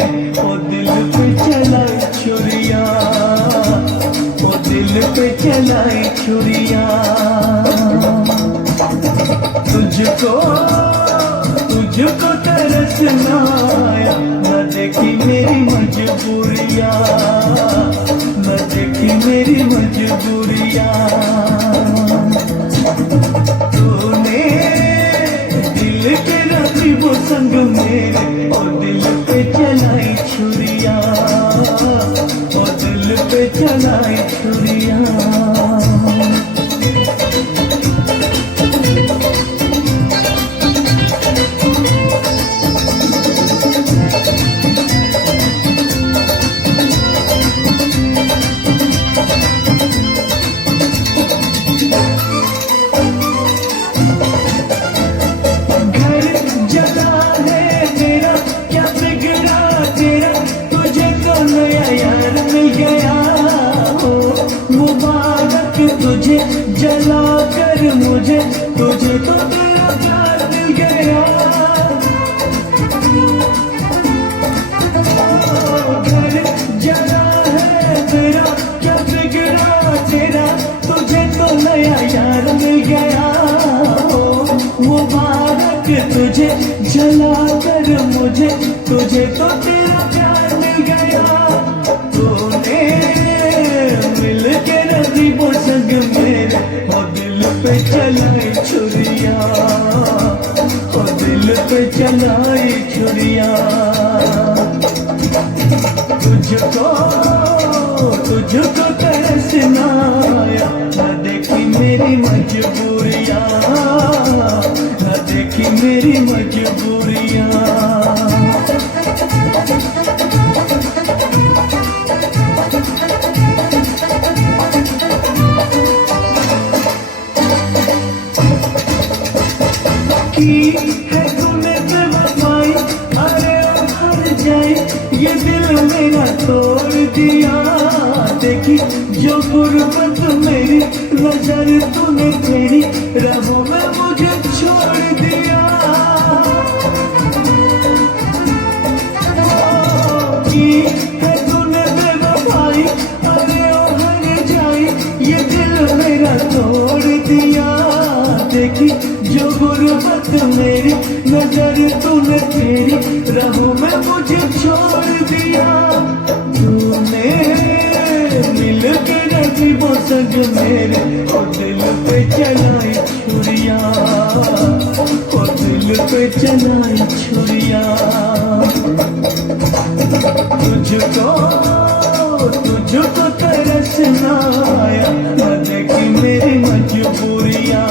मेरे ओ दिल पे चलाई छुरिया, ओ दिल पे चलाई छुरिया। तुझको तुझको तरसना आया, न देखी मेरी मजबूरियाँ, न देखी मेरी मजबूरियाँ। तूने दिल के रखी वो संग मेरे, और दिल पे चलाई छुरिया, और दिल पे चलाई छुरिया। तुझे जला कर मुझे, तुझे तो तेरा प्यार मिल गया। घर जला है तेरा, क्या बिगड़ा तेरा, तुझे तो नया यार मिल गया। मुबारक तुझे जला कर मुझे, तुझे तो तेरा प्यार मिल गया। तूने मिल के वो संग मेरे, और दिल पे चलाई छुरिया, और दिल पे चलाई छुरिया। तुझको तुझको तरसना आया, न देखी मेरी मजबूरियाँ, न देखी मेरी मजबूरियाँ। है तूने बेवफाई, अरे हर जाए ये दिल मेरा तोड़ दिया। देखी जो गुर्बत मेरी, नजर तूने तेरी राहों में मुझे छोड़ दिया। है तूने बेवफाई, अरे हर जाए ये दिल मेरा तोड़ दिया। देखी जो गुर्बत मेरी, नजर तूने तेरी राहों में मुझे छोड़ दिया। तूने मिल के रखी वो संग मेरे, और दिल पे चलाई छुरिया, और दिल पे चलाई छुरिया। तुझको तुझको तरसना आया, न देखी मेरी मजबूरियाँ,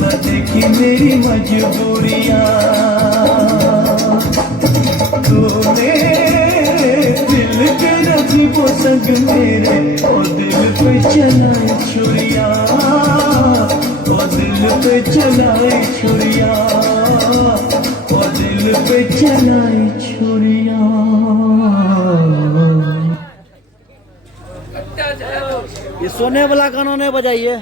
न देखी मेरी मजबूरियाँ। तूने दिल के रखी वो संग मेरे, और दिल पे चलाई छुरिया, और दिल पे चलाई छुरिया, और दिल पे चलाई छुरिया। ये सोने वाला गाना नहीं बजाइए।